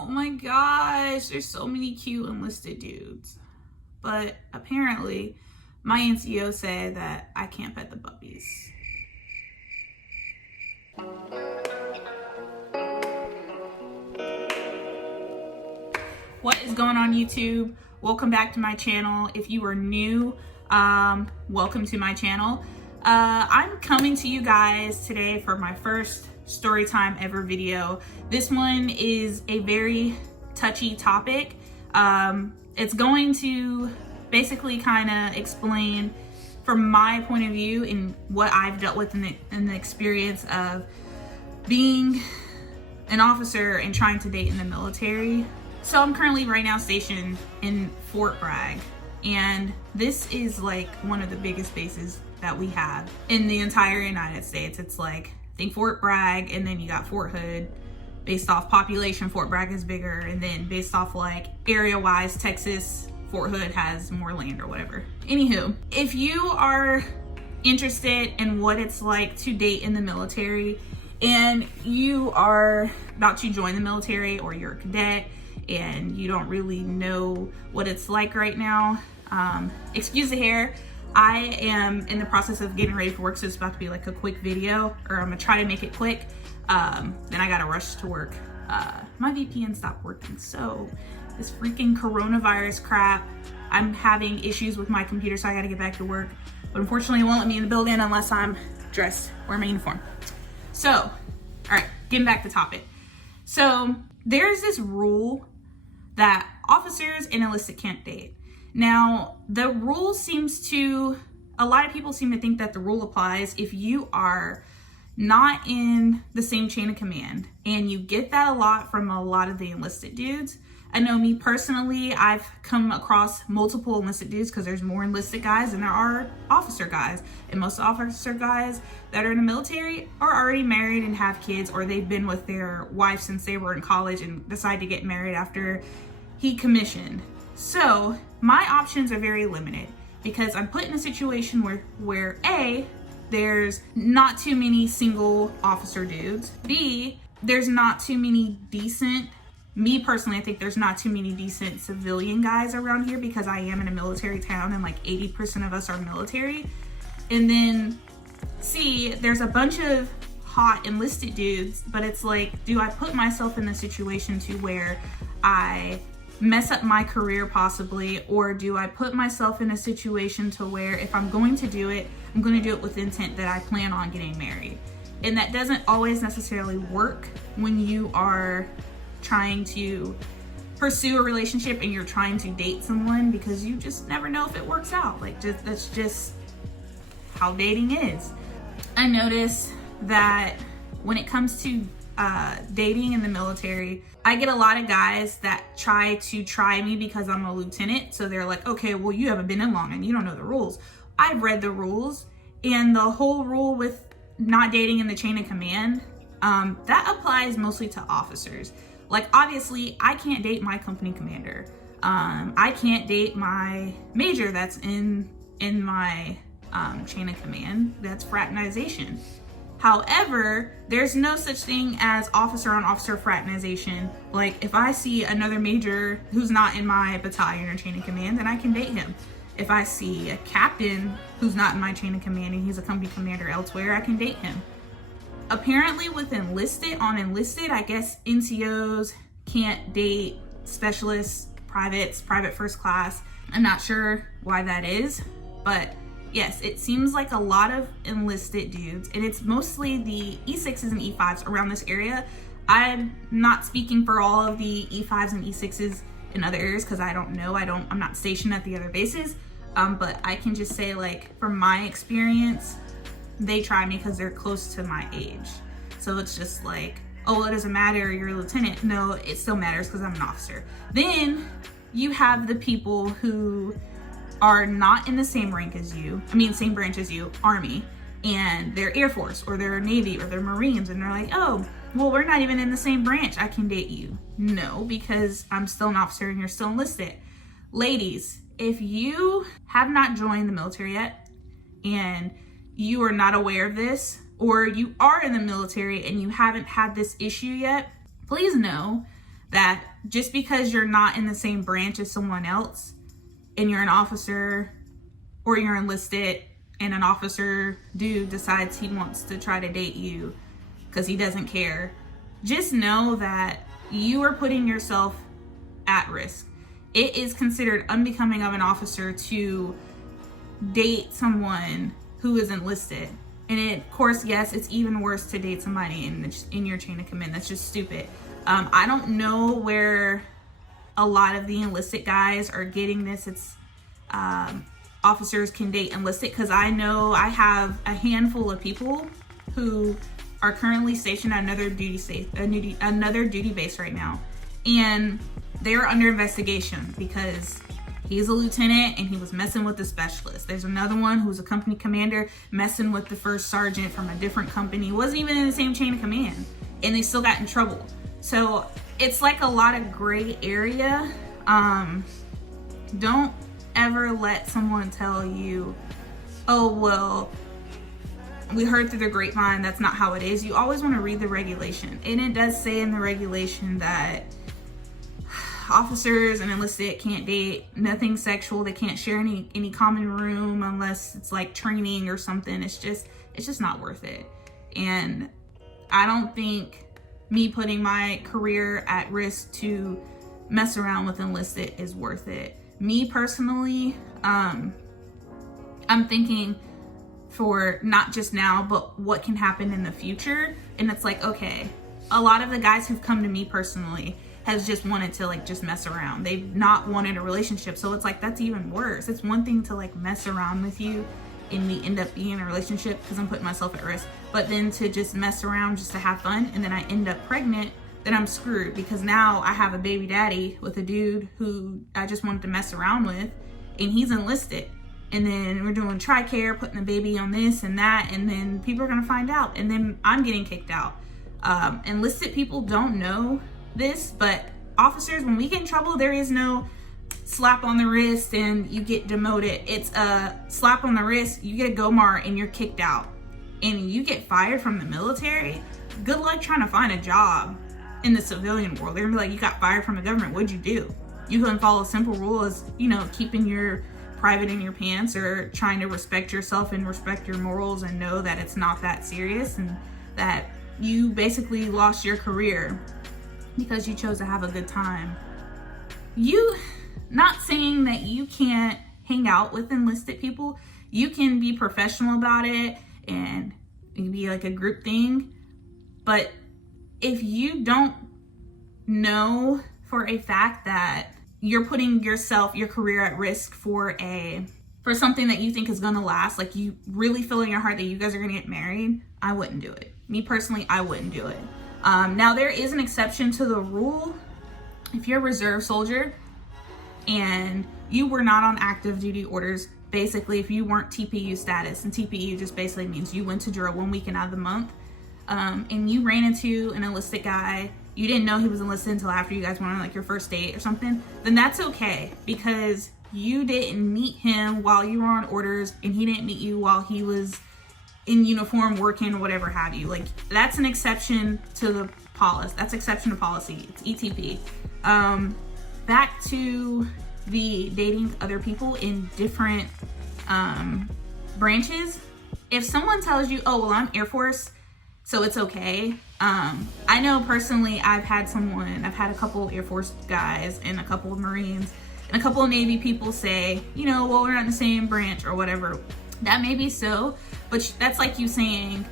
Oh my gosh, there's so many cute enlisted dudes. But apparently, my NCO said that I can't pet the puppies. What is going on, YouTube? Welcome back to my channel. If you are new, welcome to my channel. I'm coming to you guys today for my first story time ever video. This one is a very touchy topic. It's going to basically kind of explain from my point of view and what I've dealt with in the experience of being an officer and trying to date in the military. So I'm currently right now stationed in Fort Bragg, and this is like one of the biggest bases that we have in the entire United States. It's like, I think Fort Bragg, and then you got Fort Hood. Based off population, Fort Bragg is bigger, and then based off like area wise, Texas, Fort Hood has more land or whatever. Anywho, if you are interested in what it's like to date in the military and you are about to join the military, or you're a cadet and you don't really know what it's like right now, excuse the hair. I am in the process of getting ready for work, so it's about to be like a quick video, or I'm gonna try to make it quick. Then I gotta rush to work. My VPN stopped working, so this freaking coronavirus crap, I'm having issues with my computer, so I gotta get back to work. But unfortunately, it won't let me in the building unless I'm dressed, wearing my uniform. So, all right, getting back to topic. So there's this rule that officers and enlisted can't date. Now, the rule seems to, a lot of people seem to think that the rule applies if you are not in the same chain of command, and you get that a lot from a lot of the enlisted dudes. I know me personally, I've come across multiple enlisted dudes because there's more enlisted guys than there are officer guys. And most officer guys that are in the military are already married and have kids, or they've been with their wife since they were in college and decide to get married after he commissioned. So my options are very limited because I'm put in a situation where A, there's not too many single officer dudes. B, there's not too many decent, me personally, I think there's not too many decent civilian guys around here because I am in a military town and like 80% of us are military. And then C, there's a bunch of hot enlisted dudes, but it's like, do I put myself in a situation to where I mess up my career possibly, or do I put myself in a situation to where if I'm going to do it, I'm going to do it with intent that I plan on getting married? And that doesn't always necessarily work when you are trying to pursue a relationship and you're trying to date someone, because you just never know if it works out. Like, that's just how dating is. I notice that when it comes to dating in the military, I get a lot of guys that try me because I'm a lieutenant. So they're like, okay, well, you haven't been in long and you don't know the rules. I've read the rules, and the whole rule with not dating in the chain of command, that applies mostly to officers. Like, obviously, I can't date my company commander. I can't date my major that's in my chain of command. That's fraternization. However, there's no such thing as officer on officer fraternization. Like, if I see another major who's not in my battalion or chain of command, then I can date him. If I see a captain who's not in my chain of command and he's a company commander elsewhere, I can date him. Apparently with enlisted, I guess NCOs can't date specialists, privates, private first class. I'm not sure why that is, but yes, it seems like a lot of enlisted dudes, and it's mostly the E6s and E5s around this area. I'm not speaking for all of the E5s and E6s in other areas because I don't know. I'm not stationed at the other bases. But I can just say, like, from my experience, they try me because they're close to my age. So it's just like, oh, it doesn't matter, you're a lieutenant. No, it still matters because I'm an officer. Then you have the people who are not in the same rank as you, same branch as you, Army, and they're Air Force or they're Navy or they're Marines, and they're like, oh, well, we're not even in the same branch, I can date you. No, because I'm still an officer and you're still enlisted. Ladies, if you have not joined the military yet and you are not aware of this, or you are in the military and you haven't had this issue yet, please know that just because you're not in the same branch as someone else and you're an officer or you're enlisted and an officer dude decides he wants to try to date you because he doesn't care, just know that you are putting yourself at risk. It is considered unbecoming of an officer to date someone who is enlisted. And of course, yes, it's even worse to date somebody in your chain of command. That's just stupid. I don't know where a lot of the enlisted guys are getting this. It's officers can date enlisted, because I know I have a handful of people who are currently stationed at another duty base right now, and they're under investigation because he's a lieutenant and he was messing with the specialist. There's another one who's a company commander messing with the first sergeant from a different company, wasn't even in the same chain of command, and they still got in trouble. So it's like a lot of gray area. Don't ever let someone tell you, oh, well, we heard through the grapevine, that's not how it is. You always want to read the regulation. And it does say in the regulation that officers and enlisted can't date, nothing sexual. They can't share any common room unless it's like training or something. It's just not worth it. And I don't think me putting my career at risk to mess around with enlisted is worth it. Me personally, I'm thinking for not just now, but what can happen in the future. And it's like, okay, a lot of the guys who've come to me personally has just wanted to like just mess around. They've not wanted a relationship. So it's like, that's even worse. It's one thing to like mess around with you and we end up being in a relationship because I'm putting myself at risk, but then to just mess around just to have fun and then I end up pregnant, then I'm screwed, because now I have a baby daddy with a dude who I just wanted to mess around with, and he's enlisted. And then we're doing TRICARE, putting the baby on this and that, and then people are gonna find out, and then I'm getting kicked out. Enlisted people don't know this, but officers, when we get in trouble, there is no slap on the wrist and you get demoted. It's a slap on the wrist, you get a GOMAR and you're kicked out. And you get fired from the military, good luck trying to find a job in the civilian world. They're gonna be like, you got fired from the government, what'd you do? You can follow a simple rule as, keeping your private in your pants, or trying to respect yourself and respect your morals and know that it's not that serious and that you basically lost your career because you chose to have a good time. Not saying that you can't hang out with enlisted people. You can be professional about it and it can be like a group thing. But if you don't know for a fact that you're putting your career at risk for something that you think is gonna last, like you really feel in your heart that you guys are gonna get married, I wouldn't do it. Me personally, I wouldn't do it. Now there is an exception to the rule. If you're a reserve soldier and you were not on active duty orders, basically if you weren't TPU status, and TPU just basically means you went to drill 1 weekend out of the month, and you ran into an enlisted guy, you didn't know he was enlisted until after you guys went on like your first date or something, then that's okay, because you didn't meet him while you were on orders and he didn't meet you while he was in uniform working or whatever have you. Like, that's an exception to the policy. That's exception to policy. It's ETP. Back to the dating other people in different branches. If someone tells you, oh, well, I'm Air Force, so it's okay. I know personally, I've had a couple Air Force guys and a couple of Marines and a couple of Navy people say, well, we're not in the same branch or whatever. That may be so, but that's like you saying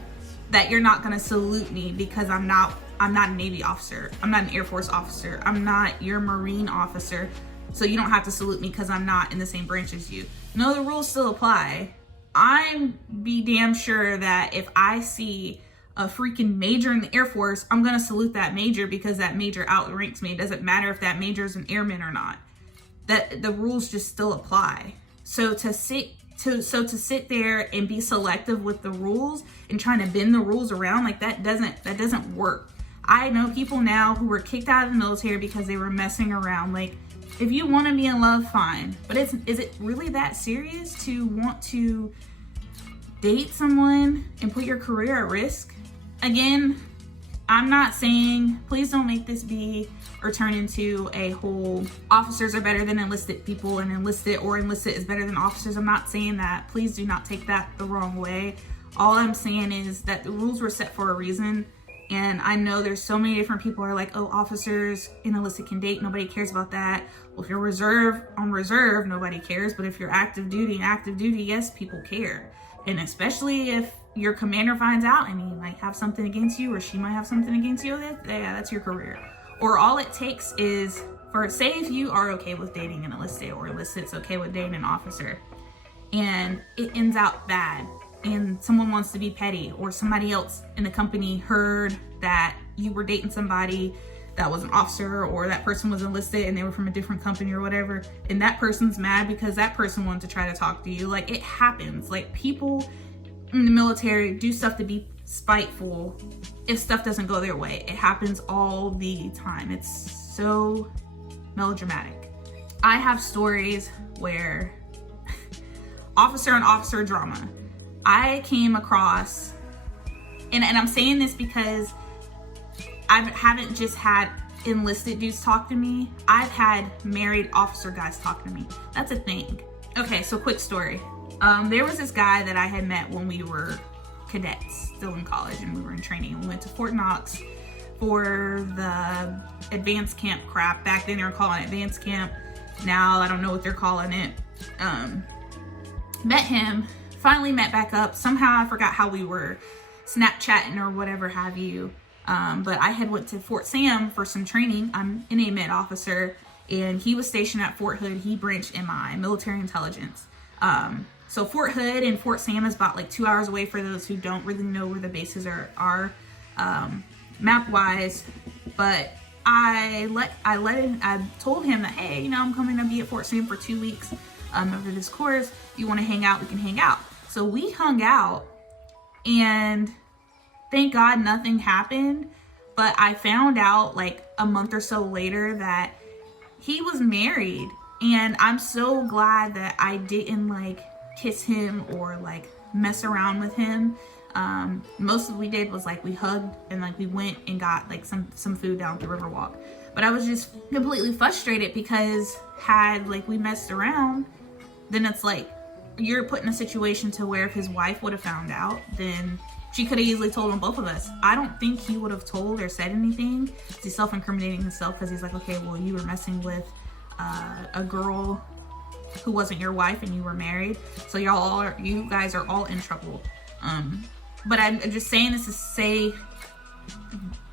that you're not gonna salute me because I'm not a Navy officer. I'm not an Air Force officer. I'm not your Marine officer. So you don't have to salute me because I'm not in the same branch as you. No, the rules still apply. I'm be damn sure that if I see a freaking major in the Air Force, I'm gonna salute that major because that major outranks me. It doesn't matter if that major is an airman or not. That the rules just still apply. So to sit there and be selective with the rules and trying to bend the rules around, like that doesn't work. I know people now who were kicked out of the military because they were messing around. Like, if you want to be in love, fine. But is it really that serious to want to date someone and put your career at risk? Again, I'm not saying, please don't make this be or turn into a whole officers are better than enlisted people and enlisted is better than officers. I'm not saying that. Please do not take that the wrong way. All I'm saying is that the rules were set for a reason. And I know there's so many different people who are like, oh, officers in enlisted can date. Nobody cares about that. Well, if you're on reserve, nobody cares. But if you're active duty, yes, people care. And especially if your commander finds out and he might have something against you or she might have something against you, that's your career. Or all it takes is for, say if you are okay with dating an enlisted or enlisted's okay with dating an officer and it ends out bad and someone wants to be petty or somebody else in the company heard that you were dating somebody that was an officer or that person was enlisted and they were from a different company or whatever, and that person's mad because that person wanted to try to talk to you. Like, it happens. Like, people in the military do stuff to be spiteful if stuff doesn't go their way. It happens all the time. It's so melodramatic. I have stories where officer and officer drama. I came across, and I'm saying this because I haven't just had enlisted dudes talk to me. I've had married officer guys talk to me. That's a thing. Okay, so quick story. There was this guy that I had met when we were cadets, still in college, and we were in training. We went to Fort Knox for the advanced camp crap. Back then they were calling it advanced camp. Now I don't know what they're calling it. Met him, finally met back up. Somehow I forgot how we were Snapchatting or whatever have you. But I had went to Fort Sam for some training. I'm an AMED officer, and he was stationed at Fort Hood. He branched MI, military intelligence. So Fort Hood and Fort Sam is about like 2 hours away for those who don't really know where the bases are map wise. But I told him that, hey, you know, I'm coming to be at Fort Sam for 2 weeks over this course. You want to hang out? We can hang out. So we hung out, and thank God nothing happened. But I found out like a month or so later that he was married, and I'm so glad that I didn't like kiss him or like mess around with him. Most of what we did was like we hugged and like we went and got like some food down the Riverwalk. But I was just completely frustrated because had like we messed around, then it's like you're put in a situation to where if his wife would have found out, then she could have easily told on both of us. I don't think he would have told or said anything. He's self-incriminating himself because he's like, okay, well, you were messing with a girl who wasn't your wife and you were married, so you guys are all in trouble. But I'm just saying this to say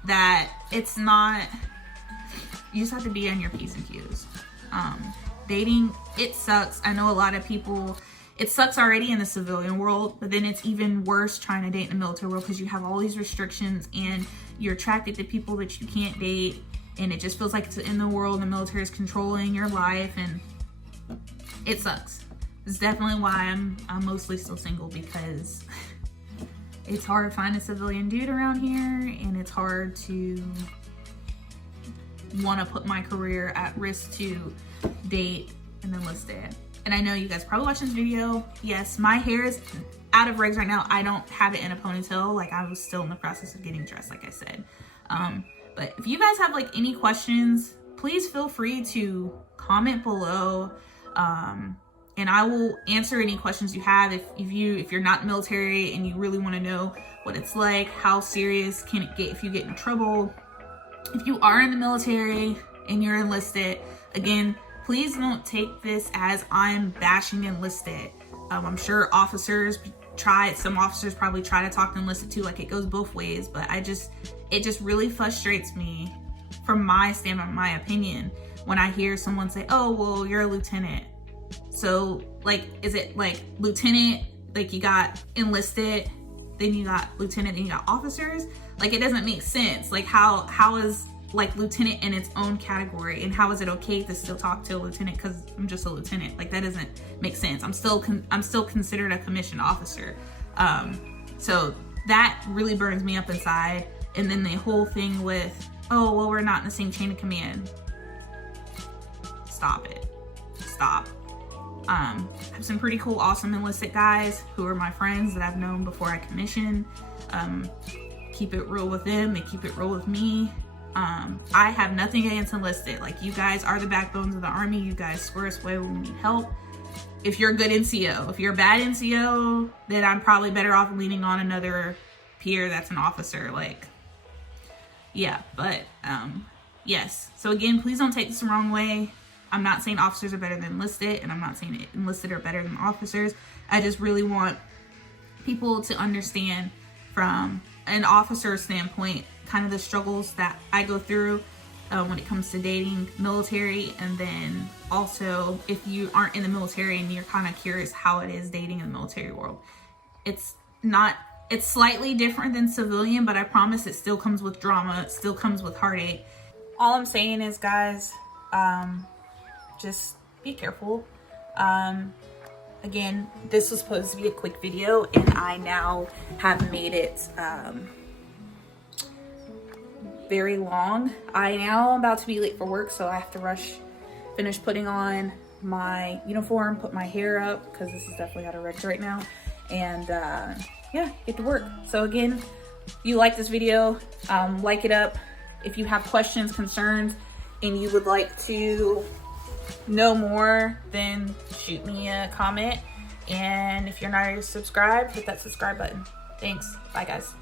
that it's not, you just have to be on your P's and Q's. Dating, it sucks. I know a lot of people, it sucks already in the civilian world, but then it's even worse trying to date in the military world because you have all these restrictions and you're attracted to people that you can't date, and it just feels like it's in the world and the military is controlling your life, and it sucks. It's definitely why I'm mostly still single, because it's hard to find a civilian dude around here, and it's hard to want to put my career at risk to date an enlisted. And I know you guys probably watching this video. Yes, my hair is out of rigs right now. I don't have it in a ponytail. Like, I was still in the process of getting dressed, like I said. But if you guys have like any questions, please feel free to comment below. And I will answer any questions you have. If you're not military and you really want to know what it's like, how serious can it get if you get in trouble. If you are in the military and you're enlisted, again, please don't take this as I'm bashing enlisted. I'm sure some officers probably try to talk to enlisted too, like it goes both ways, but it just really frustrates me from my standpoint, my opinion, when I hear someone say, oh, well, you're a lieutenant. So like, is it like lieutenant, like you got enlisted, then you got lieutenant, then you got officers? Like, it doesn't make sense. Like, how is like lieutenant in its own category, and how is it okay to still talk to a lieutenant because I'm just a lieutenant? Like, that doesn't make sense. I'm still considered a commissioned officer. So that really burns me up inside. And then the whole thing with, oh, well, we're not in the same chain of command. Stop it. Stop. I have some pretty cool, awesome enlisted guys who are my friends that I've known before I commissioned. keep it real with them, they keep it real with me. I have nothing against enlisted. Like, you guys are the backbones of the Army. You guys square us away when we need help. If you're a good NCO, if you're a bad NCO, then I'm probably better off leaning on another peer that's an officer. Like, yeah, but yes. So again, please don't take this the wrong way. I'm not saying officers are better than enlisted, and I'm not saying enlisted are better than officers. I just really want people to understand from an officer standpoint kind of the struggles that I go through when it comes to dating military. And then also, if you aren't in the military and you're kind of curious how it is dating in the military world, it's slightly different than civilian, but I promise it still comes with drama. It still comes with heartache. All I'm saying is, guys, just be careful. Again, this was supposed to be a quick video, and I now have made it very long. I now am about to be late for work, so I have to finish putting on my uniform, put my hair up, because this is definitely out of reach right now, and yeah, get to work. So again, if you like this video, like it up. If you have questions, concerns, and you would like to know more, then shoot me a comment. And if you're not already subscribed, hit that subscribe button. Thanks. Bye, guys.